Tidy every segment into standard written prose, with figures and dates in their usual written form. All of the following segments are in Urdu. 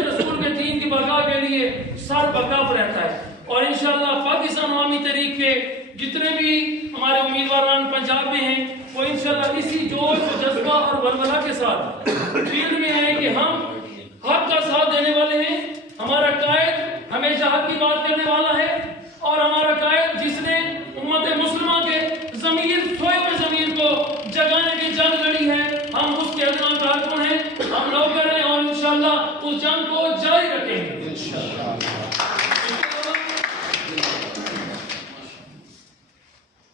کے رسول کے دین کی بقا کے لیے سر بکف رہتا ہے. اور انشاءاللہ پاکستان عوامی تحریک کے جتنے بھی ہمارے امیدواران پنجاب میں ہیں وہ انشاءاللہ اسی جوش و جذبہ اور ولولہ کے ساتھ فیلڈ میں ہیں کہ ہم حق کا ساتھ دینے والے ہیں. ہمارا قائد ہمیشہ حق کی بات کرنے والا ہے اور ہمارا قائد جس نے امت مسلمہ کے ضمیر سوئے ہوئے ضمیر کو جگانے کی جنگ لڑی ہے، ہم اس کے ادنا کارکن ہیں، ہم نوکر ہیں اور انشاءاللہ اس جنگ کو جاری رکھیں گے انشاءاللہ.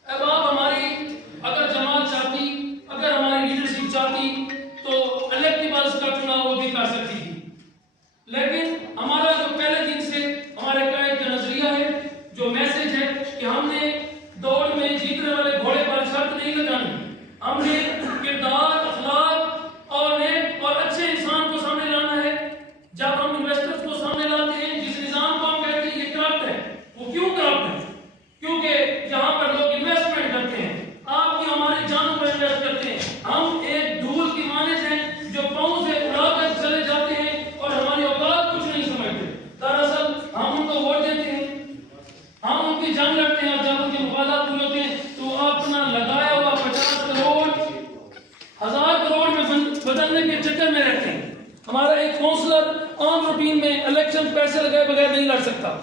اب آپ ہماری اگر جماعت چاہتی، اگر ہماری لیڈرشپ چاہتی تو الیکٹیبلز کا چناؤ وہ بھی کر سکتی تھی، لیکن ہمارا جو پہلے دن سے ہمارے قائد کا نظریہ ہے، جو میسج ہے کہ ہم نے دوڑ میں جیتنے والے گھوڑے پر شرط نہیں لگانی، ہم نے کردار، اخلاق اور نیک اور اچھے انسان کو سامنے لانا ہے. جب ہم انویسٹرز کو سامنے لاتے ہیں، جس نظام کو ہم کہتے ہیں یہ کرپٹ ہے، وہ کیوں کرپٹ ہے؟ کیونکہ یہاں پر لوگ انویسٹمنٹ کرتے ہیں، آپ کی ہماری جانوں پر انویسٹ کرتے ہیں. ہم ایک دھول کی مانند ہیں جو پاؤں سے اڑا کر چلے جاتے ہیں اور ہماری اوقات کچھ نہیں سمجھتے. دراصل ہم ان کو ووٹ دیتے ہیں، ہم ان کی جنگ لڑتے ہیں اور جب ان کے مفادات پورے ہوتے ہیں تو اپنا لگایا ہوا 50 کروڑ 1000 کروڑ میں بدلنے کے چکر میں رہتے ہیں. ہمارا ایک کونسلر عام روٹین میں الیکشن پیسے لگائے بغیر نہیں لڑ سکتا.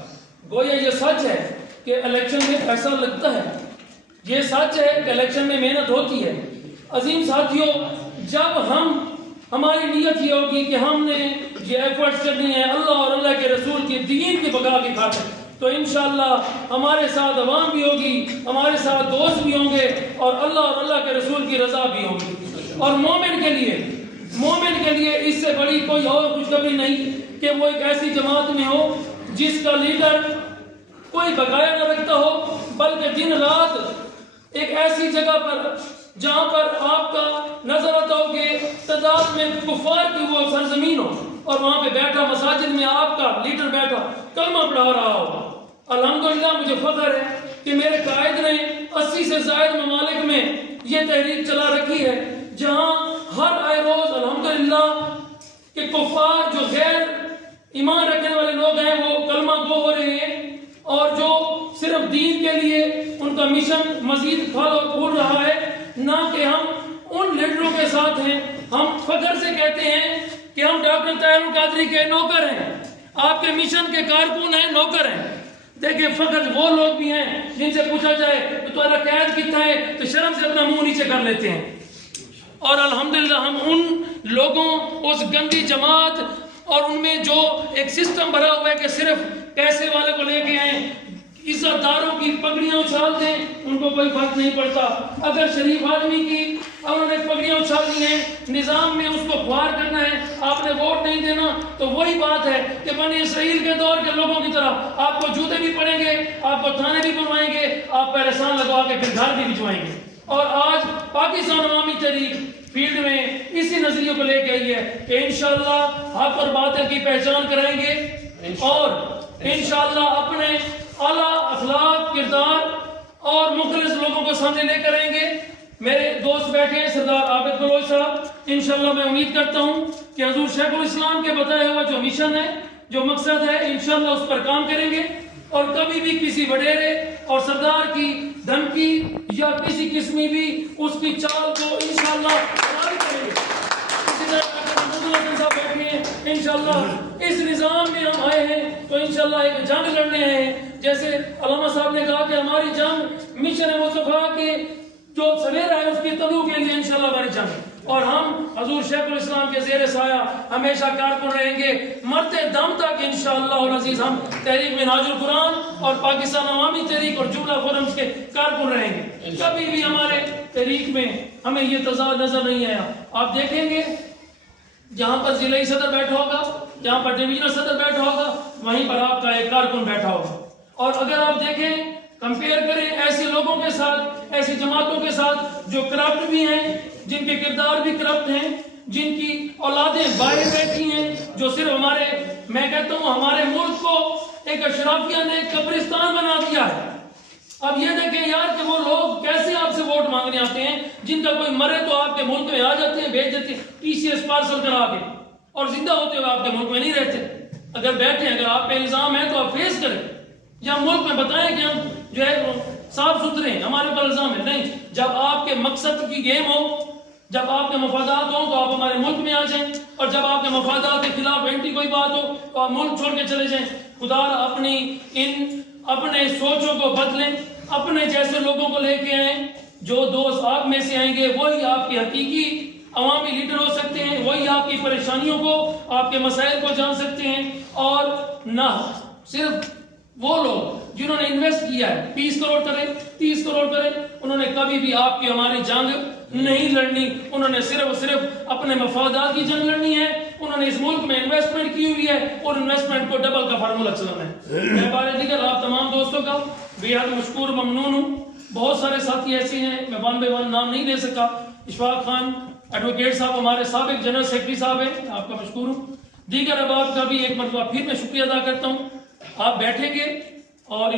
گویا یہ سچ ہے کہ الیکشن میں پیسہ لگتا ہے، یہ سچ ہے کہ الیکشن میں محنت ہوتی ہے. عظیم ساتھیوں، جب ہماری نیت یہ ہوگی کہ ہم نے یہ ایفرٹس کرنی ہے اللہ اور اللہ کے رسول کے دین کی بقا کی خاطر، تو انشاءاللہ ہمارے ساتھ عوام بھی ہوگی، ہمارے ساتھ دوست بھی ہوں گے اور اللہ اور اللہ کے رسول کی رضا بھی ہوگی. اور مومن کے لیے اس سے بڑی کوئی اور خوشخبری نہیں کہ وہ ایک ایسی جماعت میں ہو جس کا لیڈر کوئی بقایا نہ رکھتا ہو، بلکہ دن رات ایک ایسی جگہ پر جہاں پر آپ کا نظر آتا ہو کہ تعداد میں کفار کی وہ سرزمین ہو اور وہاں پہ بیٹھا مساجد میں آپ کا لیڈر بیٹھا کلمہ پڑھا رہا ہو. الحمدللہ مجھے فخر ہے کہ میرے قائد نے 80 سے زائد ممالک میں یہ تحریک چلا رکھی ہے، جہاں ہر آئے روز الحمدللہ کہ کفار جو غیر ایمان رکھنے والے لوگ ہیں وہ کلمہ گو ہو رہے ہیں، اور جو صرف دین کے لیے ان کا مشن مزید پھول رہا ہے. نہ کہ ہم ان لیڈروں کے ساتھ ہیں، ہم فخر سے کہتے ہیں کہ ہم ڈاکٹر طاہر القادری کے نوکر ہیں، آپ کے مشن کے کارکن ہیں، نوکر ہیں. دیکھیں فقط وہ لوگ بھی ہیں جن سے پوچھا جائے تو تمہارا قید کتنا ہے تو شرم سے اپنا منہ نیچے کر لیتے ہیں. اور الحمدللہ ہم ان لوگوں، اس گندی جماعت اور ان میں جو ایک سسٹم بھرا ہوا ہے کہ صرف پیسے والے کو لے کے آئیں، عزت داروں کی پگڑیاں اچھال دیں، ان کو کوئی فرق نہیں پڑتا. اگر شریف آدمی کی انہوں نے پگڑیاں اچھال دی ہیں، نظام میں اس کو خوار کرنا ہے، آپ نے ووٹ نہیں دینا، تو وہی بات ہے کہ بنی اسرائیل کے دور کے لوگوں کی طرح آپ کو جوتے بھی پڑیں گے، آپ کو تھانے بھی بنوائیں گے، آپ پہ احسان لگوا کے پھر گھر بھی بھجوائیں گے. اور آج پاکستان عوامی تحریک فیلڈ میں اسی نظریے کو لے کے آئی ہے کہ انشاءاللہ حق اور باطل کی پہچان کرائیں گے اور انشاءاللہ اپنے اعلیٰ اخلاق، کردار اور مخلص لوگوں کو سامنے لے کر آئیں گے. میرے دوست بیٹھے ہیں سردار عابد بلوچ صاحب، انشاءاللہ میں امید کرتا ہوں کہ حضور شیخ الاسلام کے بتایا ہوا جو مشن ہے، جو مقصد ہے، انشاءاللہ اس پر کام کریں گے اور کبھی بھی کسی وڈیرے اور سردار کی دھمکی یا کسی قسمی بھی اس کی چال کو انشاءاللہ خراب کریں گے. اسی طرح بیٹھے ہیں انشاءاللہ اس نظام میں ہم آئے ہیں تو انشاءاللہ ایک جنگ لڑنے آئے ہیں. جیسے علامہ صاحب نے کہا کہ ہماری جنگ مشن مصطفیٰ کے جو سویرا ہے اس کی طلوع کے لیے انشاءاللہ ہماری جنگ، اور ہم حضور شیخ الاسلام کے زیر سایہ ہمیشہ کارکن رہیں گے مرتے دم تک انشاءاللہ العزیز. ہم تحریک منہاج القرآن اور پاکستان عوامی تحریک اور جملہ فورمز کے کارکن رہیں گے. کبھی بھی ہمارے تحریک میں ہمیں یہ تضاد نظر نہیں آیا. آپ دیکھیں گے جہاں پر ضلعی صدر بیٹھا ہوگا، جہاں پر ڈویژنل صدر بیٹھا ہوگا، وہیں پر آپ کا ایک کارکن بیٹھا ہوگا. اور اگر آپ دیکھیں کمپیئر کریں ایسے لوگوں کے ساتھ، ایسی جماعتوں کے ساتھ جو کرپٹ بھی ہیں، جن کے کردار بھی کرپٹ ہیں، جن کی اولادیں باہر بیٹھی ہیں، جو صرف میں کہتا ہوں ہمارے ملک کو ایک اشرافیہ نے قبرستان بنا دیا ہے. اب یہ دیکھیں یار کہ وہ لوگ کیسے آپ سے ووٹ مانگنے آتے ہیں، جن کا کوئی مرے تو آپ کے ملک میں آ جاتے ہیں، بھیج دیتے ہیں TCS پارسل کرا کے. اور زندہ ہوتے ہوئے آپ کے ملک میں نہیں رہتے. اگر بیٹھے اگر آپ پہ الزام ہے تو آپ فیس کریں یا ملک میں بتائیں کہ ہم جو ہے صاف ستھرے ہیں, ہمارے پر الزام ہے. نہیں, جب آپ کے مقصد کی گیم ہو, جب آپ کے مفادات ہوں تو آپ ہمارے ملک میں آ جائیں, اور جب آپ کے مفادات کے خلاف اینٹی کوئی بات ہو تو آپ ملک چھوڑ کے چلے جائیں. خدا اپنے سوچوں کو بدلیں, اپنے جیسے لوگوں کو لے کے آئیں. جو دوست آپ میں سے آئیں گے وہی آپ کے حقیقی عوامی لیڈر ہو سکتے ہیں, وہی آپ کی پریشانیوں کو, آپ کے مسائل کو جان سکتے ہیں. اور نہ صرف وہ لوگ جنہوں نے انویسٹ کیا ہے 20 کروڑ کریں 30 کروڑ کریں, انہوں نے کبھی بھی آپ کی ہماری جنگ نہیں لڑنی. انہوں نے صرف اپنے مفادات کی جنگ لڑنی ہے. انہوں نے اس ملک میں انویسٹمنٹ کی ہوئی ہے اور انویسٹمنٹ کو ڈبل کا فارمولا چلانا ہے. میں بارے دیگر آپ تمام دوستوں کا بے حد مشکور ممنون ہوں. بہت سارے ساتھی ایسے ہیں, میں ون بائی ون نام نہیں لے سکا. اشفاق خان ایڈوکیٹ صاحب ہمارے سابق جنرل سیکرٹری صاحب ہیں, آپ کا مشکور ہوں. دیگر احباب کا بھی ایک مرتبہ پھر میں شکریہ ادا کرتا ہوں. آپ بیٹھیں گے اور